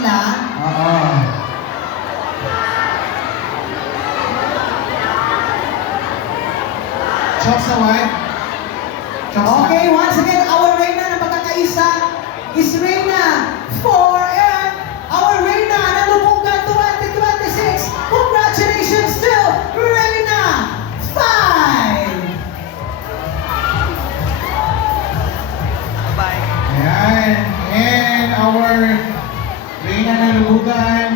sila. Oo. Chokes na white. Chokes na. Okay, once again, our Reyna na pagkakaisa is Reyna 4 and our Reyna na Lumunggan 2026. Congratulations to Reyna 5! Ayan. And our Reyna na Lubugan.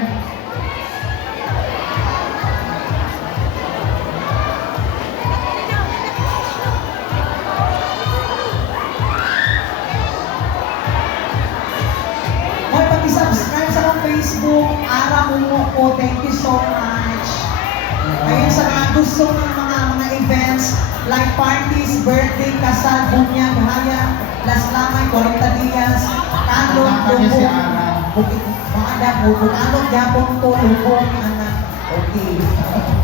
Hoy, pag-subscribe sa akong Facebook, Ara Mumo ko. Thank you so much. Ayun sa mga gusto ng mga events like parties, birthday, kasal, bunyag, hayag, las lamay, 40 días, kalog, Nakaka niya si lubong, Ara. bukit, mga bukit, kalog, yapon ko, lubong, anak. Okay.